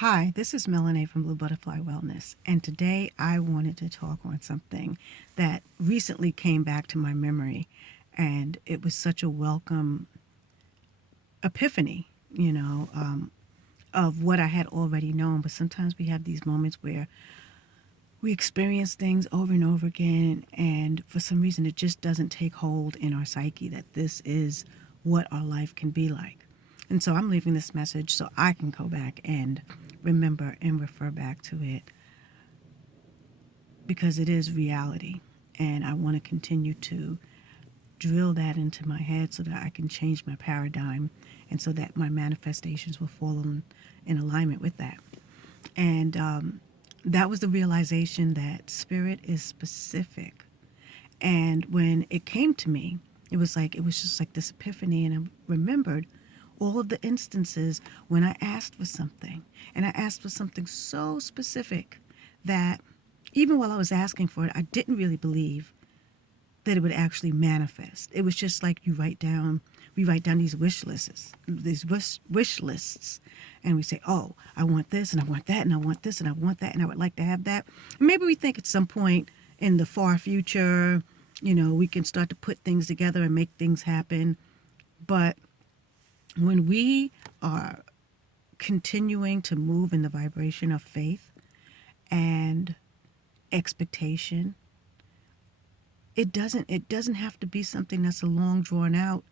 Hi, this is Melanie from Blue Butterfly Wellness, and today I wanted to talk on something that recently came back to my memory, and it was such a welcome epiphany, of what I had already known. But sometimes we have these moments where we experience things over and over again, and for some reason it just doesn't take hold in our psyche that this is what our life can be like. And so I'm leaving this message so I can go back and remember and refer back to it because it is reality. And I want to continue to drill that into my head so that I can change my paradigm and so that my manifestations will fall in alignment with that. And that was the realization that spirit is specific. And when it came to me, it was just like this epiphany. And I remembered all of the instances when I asked for something. And I asked for something so specific that even while I was asking for it, I didn't really believe that it would actually manifest. It was just like we write down these wish lists, and we say, oh, I want this, and I want that, and I want this, and I want that, and I would like to have that. And maybe we think at some point in the far future, we can start to put things together and make things happen. But when we are continuing to move in the vibration of faith and expectation, it doesn't have to be something that's a long drawn out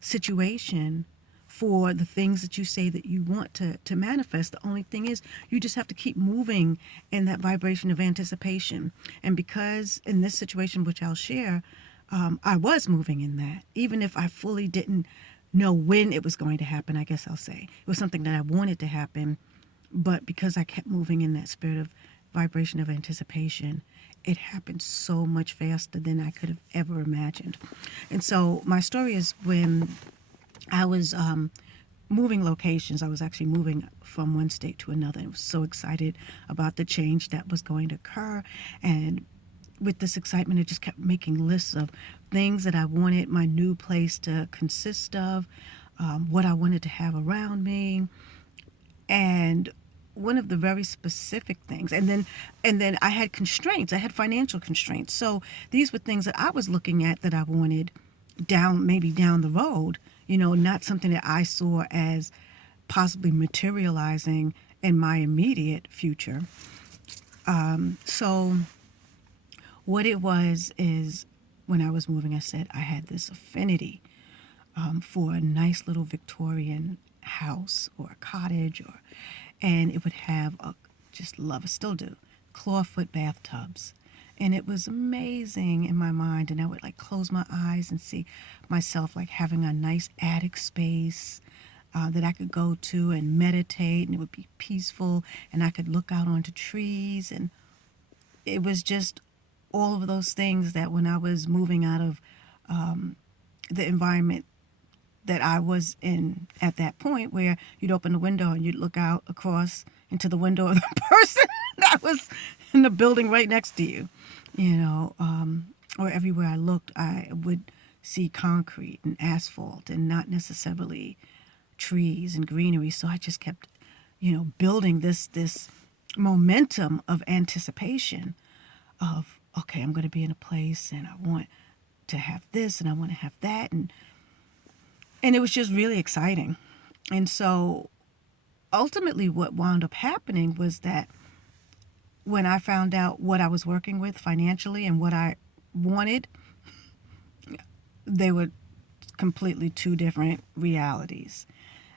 situation for the things that you say that you want to manifest. The only thing is you just have to keep moving in that vibration of anticipation. And because in this situation, which I'll share, I was moving in that, even if I fully didn't know when it was going to happen. I guess I'll say it was something that I wanted to happen, but because I kept moving in that spirit of vibration of anticipation, it happened so much faster than I could have ever imagined. And so my story is when I was moving locations. I was actually moving from one state to another. I was so excited about the change that was going to occur. And with this excitement, I just kept making lists of things that I wanted my new place to consist of, what I wanted to have around me, and one of the very specific things, and then I had constraints. I had financial constraints. So these were things that I was looking at that I wanted maybe down the road, not something that I saw as possibly materializing in my immediate future. So what it was is, when I was moving, I said I had this affinity for a nice little Victorian house or a cottage, and it would have just love it, still do, clawfoot bathtubs. And it was amazing in my mind. And I would like close my eyes and see myself like having a nice attic space that I could go to and meditate, and it would be peaceful, and I could look out onto trees. And it was just all of those things that when I was moving out of the environment that I was in at that point, where you'd open the window and you'd look out across into the window of the person that was in the building right next to you, or everywhere I looked, I would see concrete and asphalt and not necessarily trees and greenery. So I just kept, building this momentum of anticipation of, okay, I'm going to be in a place and I want to have this and I want to have that, and it was just really exciting. And so ultimately what wound up happening was that when I found out what I was working with financially and what I wanted, they were completely two different realities.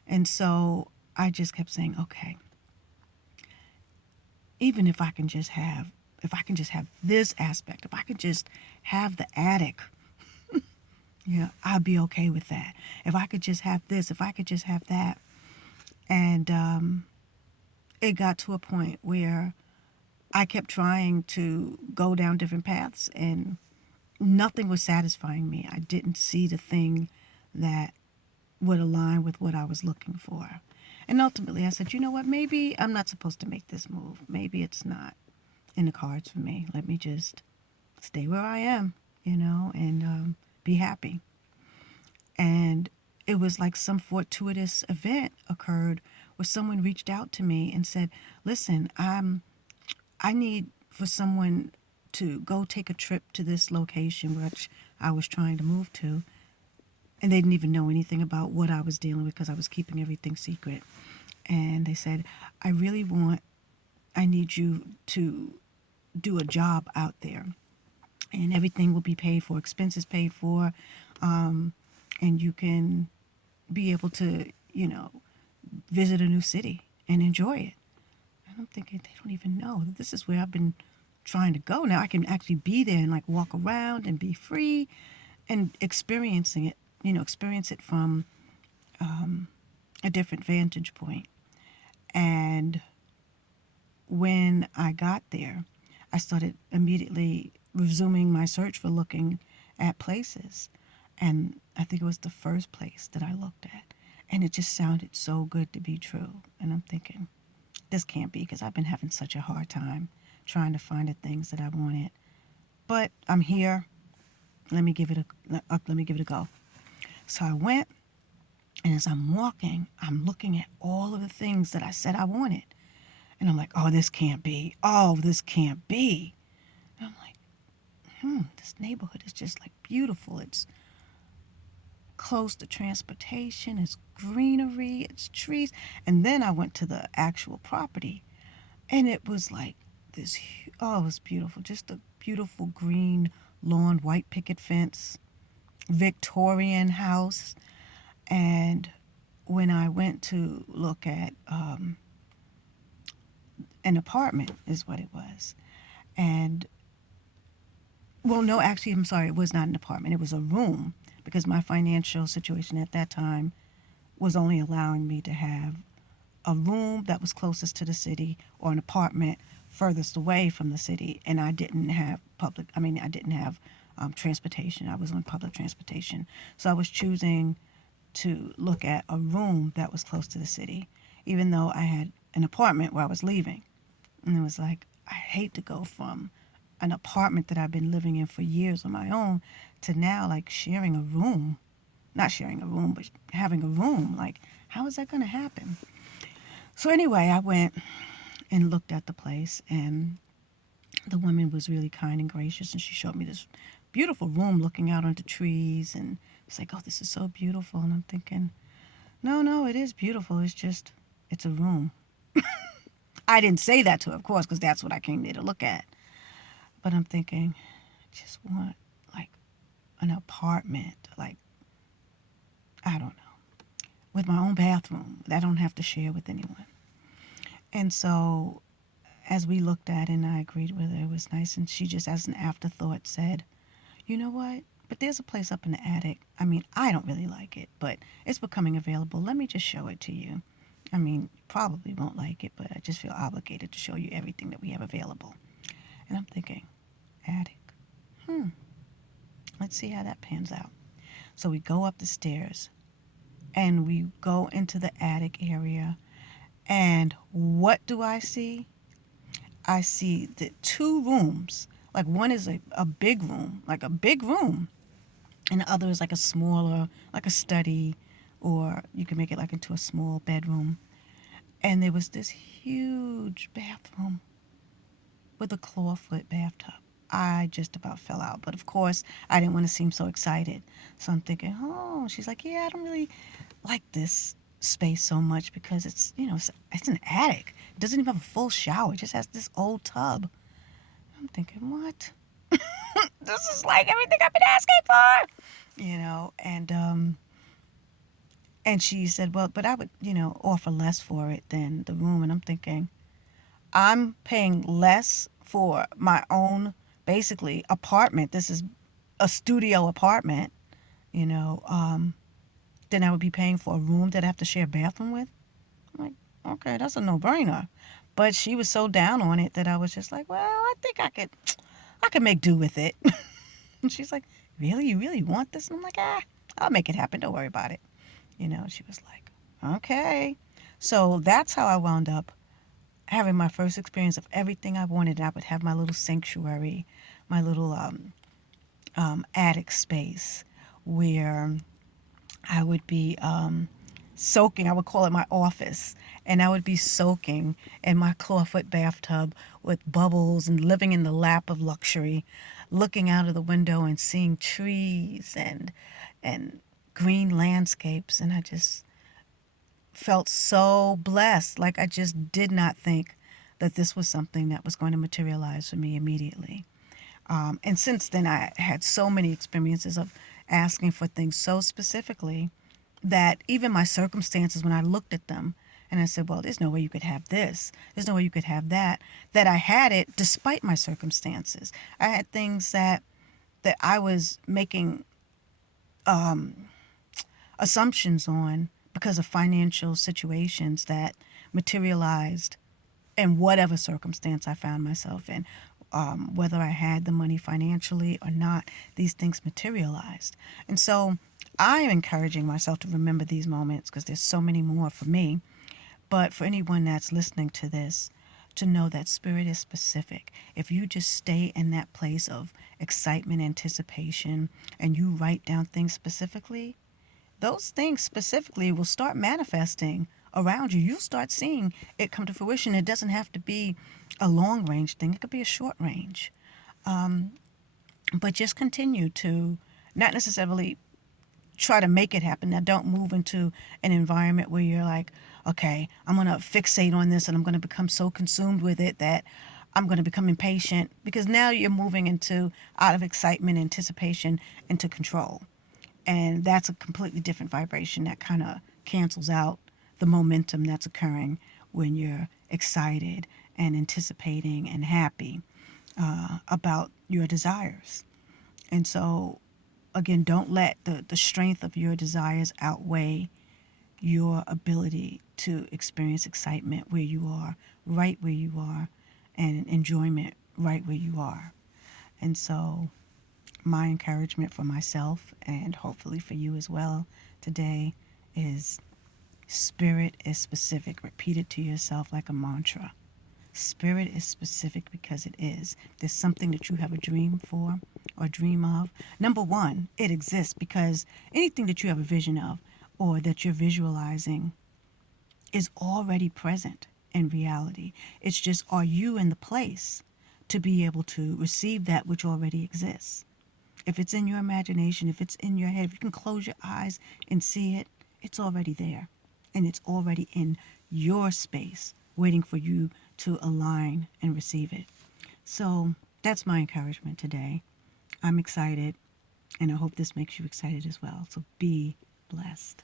And so I just kept saying, okay, even if I can just have this aspect, if I could just have the attic, I'd be okay with that. If I could just have this, if I could just have that. And it got to a point where I kept trying to go down different paths, and nothing was satisfying me. I didn't see the thing that would align with what I was looking for. And ultimately I said, you know what, maybe I'm not supposed to make this move. Maybe it's not in the cards for me. Let me just stay where I am, and be happy. And it was like some fortuitous event occurred where someone reached out to me and said, listen, I need for someone to go take a trip to this location which I was trying to move to. And they didn't even know anything about what I was dealing with because I was keeping everything secret. And they said, I need you to do a job out there. And everything will be paid for, expenses paid for. And you can be able to, visit a new city and enjoy it. And I'm thinking, they don't even know that this is where I've been trying to go. Now I can actually be there and like walk around and be free and experience it from a different vantage point. And when I got there, I started immediately resuming my search for looking at places. And I think it was the first place that I looked at. And it just sounded so good to be true. And I'm thinking, this can't be, because I've been having such a hard time trying to find the things that I wanted. But I'm here. Let me give it a go. So I went, and as I'm walking, I'm looking at all of the things that I said I wanted. And I'm like, oh, this can't be. Oh, this can't be. And I'm like, this neighborhood is just like beautiful. It's close to transportation, it's greenery, it's trees. And then I went to the actual property, and it was like this, it was beautiful. Just a beautiful green lawn, white picket fence, Victorian house. And when I went to look at an apartment, is what it was. And, well, no, actually, I'm sorry, it was not an apartment. It was a room, because my financial situation at that time was only allowing me to have a room that was closest to the city or an apartment furthest away from the city. And I didn't have transportation. I was on public transportation. So I was choosing to look at a room that was close to the city, even though I had an apartment where I was leaving. And it was like, I hate to go from an apartment that I've been living in for years on my own to now like sharing a room. Not sharing a room, but having a room. Like, how is that going to happen? So anyway, I went and looked at the place, and the woman was really kind and gracious, and she showed me this beautiful room looking out onto trees, and it's like, oh, this is so beautiful. And I'm thinking, no, it is beautiful. It's a room. I didn't say that to her, of course, because that's what I came there to look at. But I'm thinking, I just want like an apartment, like, I don't know, with my own bathroom that I don't have to share with anyone. And so as we looked at it, and I agreed with her, it was nice. And she just, as an afterthought, said, you know what? But there's a place up in the attic. I mean, I don't really like it, but it's becoming available. Let me just show it to you. I mean, you probably won't like it, but I just feel obligated to show you everything that we have available. And I'm thinking, attic? Let's see how that pans out. So we go up the stairs, and we go into the attic area. And what do I see? I see the two rooms. Like, one is a big room, and the other is like a smaller, like a study, or you can make it like into a small bedroom. And there was this huge bathroom with a clawfoot bathtub. I just about fell out. But of course, I didn't want to seem so excited. So I'm thinking, oh, she's like, yeah, I don't really like this space so much because it's an attic. It doesn't even have a full shower. It just has this old tub. I'm thinking, what? This is like everything I've been asking for. And she said, well, but I would, offer less for it than the room. And I'm thinking, I'm paying less for my own, basically, apartment. This is a studio apartment, than I would be paying for a room that I have to share a bathroom with. I'm like, okay, that's a no-brainer. But she was so down on it that I was just like, well, I think I could make do with it. And she's like, really? You really want this? And I'm like, I'll make it happen. Don't worry about it. She was like, okay. So that's how I wound up having my first experience of everything I wanted. I would have my little sanctuary, my little attic space where I would be soaking. I would call it my office. And I would be soaking in my clawfoot bathtub with bubbles and living in the lap of luxury, looking out of the window and seeing trees and green landscapes. And I just felt so blessed. Like I just did not think that this was something that was going to materialize for me immediately. And since then, I had so many experiences of asking for things so specifically that even my circumstances, when I looked at them and I said, well, there's no way you could have this, there's no way you could have that, that I had it despite my circumstances. I had things that I was making assumptions on because of financial situations that materialized in whatever circumstance I found myself in. Whether I had the money financially or not, these things materialized. And so I am encouraging myself to remember these moments because there's so many more for me. But for anyone that's listening to this, to know that spirit is specific. If you just stay in that place of excitement, anticipation, and you write down things specifically, those things specifically will start manifesting around you. You'll start seeing it come to fruition. It doesn't have to be a long range thing, it could be a short range. But just continue to not necessarily try to make it happen. Now, don't move into an environment where you're like, okay, I'm going to fixate on this and I'm going to become so consumed with it that I'm going to become impatient, because now you're moving into out of excitement, anticipation, into control. And that's a completely different vibration that kind of cancels out the momentum that's occurring when you're excited and anticipating and happy about your desires. And so, again, don't let the strength of your desires outweigh your ability to experience excitement where you are, right where you are, and enjoyment right where you are. And so, my encouragement for myself and hopefully for you as well today is spirit is specific. Repeat it to yourself like a mantra. Spirit is specific because it is. There's something that you have a dream for or dream of. Number one, it exists because anything that you have a vision of or that you're visualizing is already present in reality. It's just, are you in the place to be able to receive that which already exists? If it's in your imagination, if it's in your head, if you can close your eyes and see it, it's already there. And it's already in your space, waiting for you to align and receive it. So that's my encouragement today. I'm excited, and I hope this makes you excited as well. So be blessed.